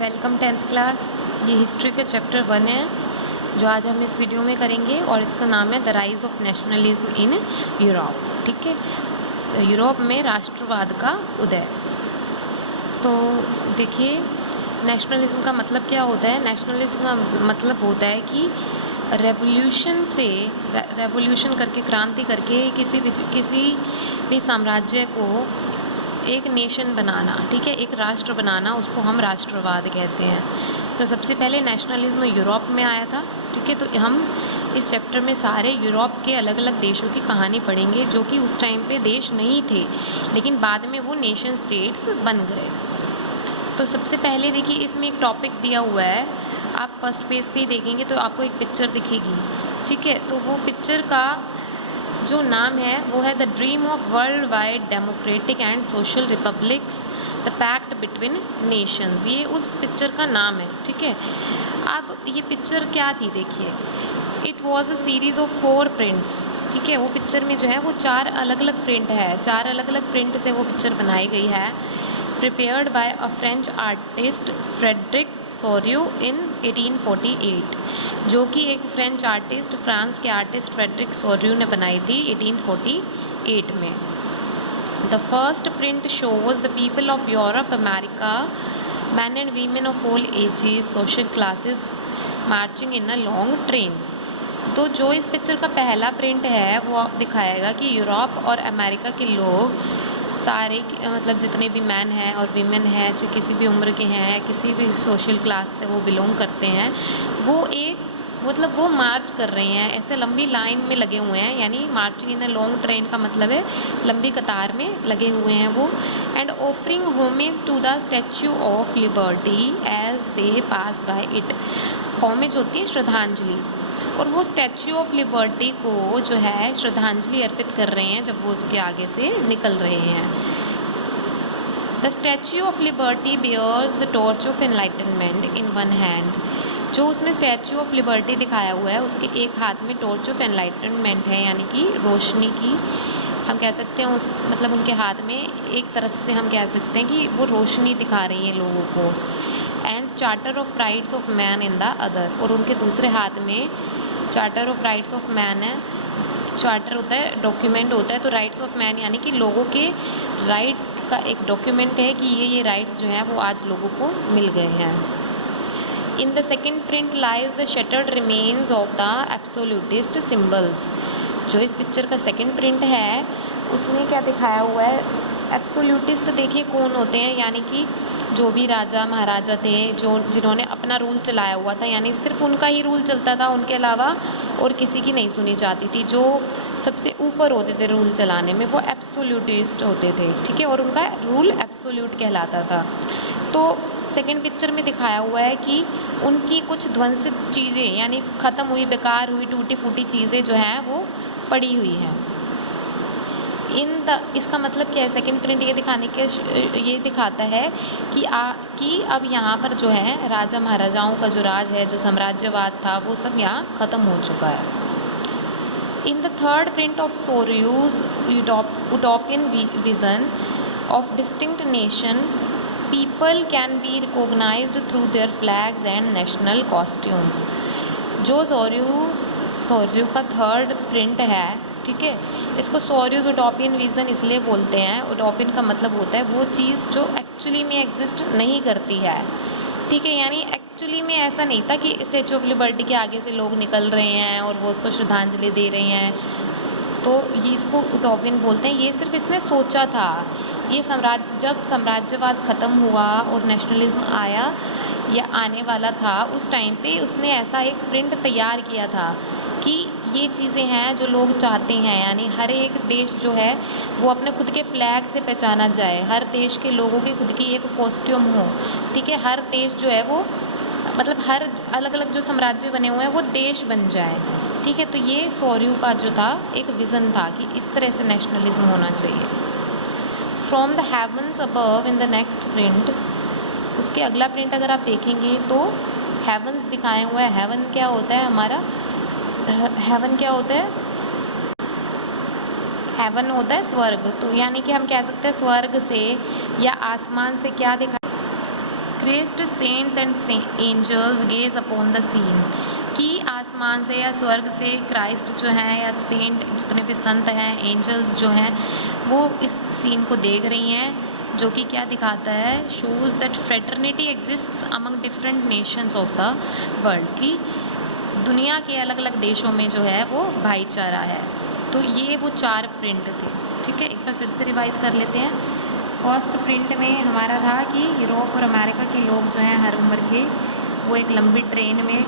Welcome 10th class. ये history का chapter 1 है जो आज हम इस वीडियो में करेंगे और इसका नाम है the rise of nationalism in Europe. ठीक है, यूरोप में राष्ट्रवाद का उदय। तो देखिए, नेशनलिज्म का मतलब क्या होता है। नेशनलिज्म का मतलब होता है कि रेवोल्यूशन करके, क्रांति करके किसी भी साम्राज्य को एक नेशन बनाना, ठीक है, एक राष्ट्र बनाना, उसको हम राष्ट्रवाद कहते हैं। तो सबसे पहले नेशनलिज्म यूरोप में आया था। ठीक है, तो हम इस चैप्टर में सारे यूरोप के अलग अलग देशों की कहानी पढ़ेंगे जो कि उस टाइम पे देश नहीं थे, लेकिन बाद में वो नेशन स्टेट्स बन गए। तो सबसे पहले देखिए, इसमें एक टॉपिक दिया हुआ है। आप फर्स्ट पेज पे ही देखेंगे तो आपको एक पिक्चर दिखेगी। ठीक है, तो वो पिक्चर का जो नाम है वो है the dream of world wide democratic and social republics, the pact between nations, ये उस पिक्चर का नाम है। ठीक है, अब ये पिक्चर क्या थी देखिए। It was a series of 4 prints. ठीक है, वो पिक्चर में जो है वो 4 अलग अलग प्रिंट है, 4 अलग अलग प्रिंट से वो पिक्चर बनाई गई है। Prepared by a French artist Frederic Sorrieu in 1848, जो कि एक फ्रेंच आर्टिस्ट, फ्रांस के आर्टिस्ट फ्रेडरिक सोरियो ने बनाई थी 1848 में। The first print shows the people of Europe, America, men and women of all ages, social classes marching in a long train. तो जो इस पिक्चर का पहला प्रिंट है वो दिखाएगा कि यूरोप और अमेरिका के लोग सारे, मतलब जितने भी मैन हैं और वीमेन हैं, जो किसी भी उम्र के हैं या किसी भी सोशल क्लास से वो बिलोंग करते हैं, वो एक, मतलब वो मार्च कर रहे हैं, ऐसे लंबी लाइन में लगे हुए हैं। यानी marching in a long train का मतलब है लंबी कतार में लगे हुए हैं वो। And offering homage to the statue of liberty as they pass by it. Homage होती है श्रद्धांजलि, और वो स्टैच्यू ऑफ लिबर्टी को जो है श्रद्धांजलि अर्पित कर रहे हैं जब वो उसके आगे से निकल रहे हैं। The statue of liberty bears the torch of enlightenment in one hand. जो उसमें स्टैच्यू ऑफ लिबर्टी दिखाया हुआ है उसके एक हाथ में टॉर्च ऑफ एनलाइटनमेंट है, यानी कि रोशनी की, हम कह सकते हैं उस, मतलब उनके हाथ में एक तरफ से हम कह सकते हैं कि वो रोशनी दिखा रही है लोगों को। And charter of rights of man in the other, और उनके दूसरे हाथ में charter of rights of man है। चार्टर होता है, डॉक्यूमेंट होता है, तो राइट्स ऑफ मैन यानी कि लोगों के राइट्स का एक डॉक्यूमेंट है कि ये राइट्स जो हैं वो आज लोगों को मिल गए हैं। In the second print lies the shattered remains of the absolutist symbols. जो इस पिक्चर का सेकेंड प्रिंट है उसमें क्या दिखाया हुआ है। एब्सोल्यूटिस्ट देखिए कौन होते हैं, यानी कि जो भी राजा महाराजा थे, जो जिन्होंने अपना रूल चलाया हुआ था, यानी सिर्फ उनका ही रूल चलता था, उनके अलावा और किसी की नहीं सुनी जाती थी। जो सबसे ऊपर होते थे रूल चलाने में वो एब्सोल्यूटिस्ट होते थे। ठीक है, और उनका रूल एब्सोल्यूट कहलाता था। तो सेकेंड पिक्चर में दिखाया हुआ है कि उनकी कुछ ध्वंसित चीज़ें, यानी ख़त्म हुई, बेकार हुई, टूटी फूटी चीज़ें जो हैं वो पड़ी हुई हैं। इसका मतलब क्या है, सेकंड प्रिंट ये दिखाने के, ये दिखाता है कि अब यहाँ पर जो है राजा महाराजाओं का जो राज है, जो साम्राज्यवाद था, वो सब यहाँ ख़त्म हो चुका है। In the third print of Sorrieu's utopian vision of distinct nation, people can be recognised through their flags and national costumes. जो सोरियो का थर्ड प्रिंट है, ठीक है, इसको सोरियोज यूटोपियन विज़न इसलिए बोलते हैं। यूटोपियन का मतलब होता है वो चीज़ जो एक्चुअली में एग्जिस्ट नहीं करती है। ठीक है, यानी एक्चुअली में ऐसा नहीं था कि स्टैचू ऑफ लिबर्टी के आगे से लोग निकल रहे हैं और वो उसको श्रद्धांजलि दे रहे हैं, तो ये इसको यूटोपियन बोलते हैं। ये सिर्फ इसने सोचा था। ये जब साम्राज्यवाद ख़त्म हुआ और नेशनलिज्म आया या आने वाला था, उस टाइम पे उसने ऐसा एक प्रिंट तैयार किया था कि ये चीज़ें हैं जो लोग चाहते हैं, यानी हर एक देश जो है वो अपने खुद के फ्लैग से पहचाना जाए, हर देश के लोगों की खुद की एक कॉस्ट्यूम हो। ठीक है, हर देश जो है वो, मतलब हर अलग अलग जो साम्राज्य बने हुए हैं वो देश बन जाए। ठीक है, तो ये सोरियो का जो था एक विज़न था कि इस तरह से नेशनलिज्म होना चाहिए। From the havens above in the next print, उसके अगला प्रिंट अगर आप देखेंगे तो हेवन्स दिखाया हुआ है। हेवन क्या होता है हमारा, हेवन क्या होता है, हेवन होता है स्वर्ग। तो यानी कि हम कह सकते हैं स्वर्ग से या आसमान से क्या दिखा, Christ saints and angels gaze upon the scene, कि आसमान से या स्वर्ग से क्राइस्ट जो है या सेंट जितने भी संत हैं, एंजल्स जो हैं, वो इस सीन को देख रही हैं, जो कि क्या दिखाता है, shows that fraternity exists among different Nations of the world, की दुनिया के अलग अलग देशों में जो है वो भाईचारा है। तो ये वो 4 प्रिंट थे। ठीक है, एक बार फिर से रिवाइज कर लेते हैं। फर्स्ट प्रिंट में हमारा था कि यूरोप और अमेरिका के लोग जो हैं हर उम्र के, वो एक लंबी ट्रेन में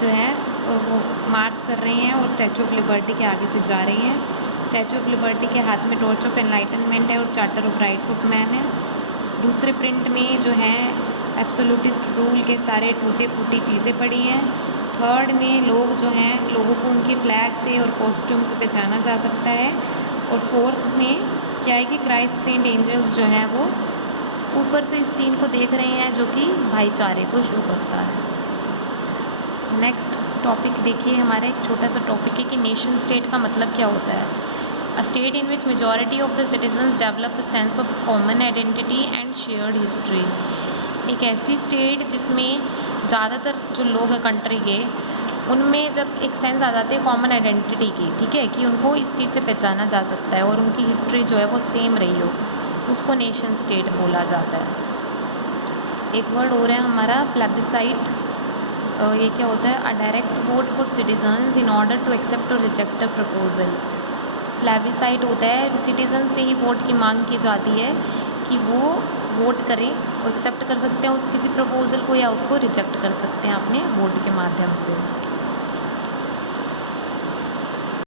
जो है वो मार्च कर रहे हैं और स्टैचू ऑफ लिबर्टी के आगे से जा रही हैं। स्टैचू ऑफ लिबर्टी के हाथ में टॉर्च ऑफ एनलाइटनमेंट है और charter of rights of man है। दूसरे प्रिंट में जो है एब्सोल्यूटिस्ट रूल के सारे टूटे फूटी चीज़ें पड़ी हैं। थर्ड में लोग जो हैं, लोगों को उनकी फ्लैग से और कॉस्ट्यूम से पहचाना जा सकता है। और फोर्थ में क्या है कि क्राइस्ट सेंट एंजल्स जो है वो ऊपर से इस सीन को देख रहे हैं, जो कि भाईचारे को शो करता है। नेक्स्ट टॉपिक देखिए, हमारा एक छोटा सा टॉपिक है कि नेशन स्टेट का मतलब क्या होता है। A state in which majority of the citizens develop a sense of common identity and shared history, एक ऐसी स्टेट जिसमें ज़्यादातर जो लोग हैं कंट्री के, उनमें जब एक सेंस आ जाती है कॉमन आइडेंटिटी की, ठीक है, कि उनको इस चीज़ से पहचाना जा सकता है और उनकी हिस्ट्री जो है वो सेम रही हो, उसको नेशन स्टेट बोला जाता है। एक वर्ड हो रहा है हमारा प्लेबिसाइट। ये क्या होता है, a direct vote for citizens in order to accept और रिजेक्ट अ प्रपोजल। प्लेबिसाइट होता है सिटीजन से ही वोट की मांग की जाती है कि वो वोट करें, वो एक्सेप्ट कर सकते हैं उस किसी प्रपोजल को या उसको रिजेक्ट कर सकते हैं अपने वोट के माध्यम से।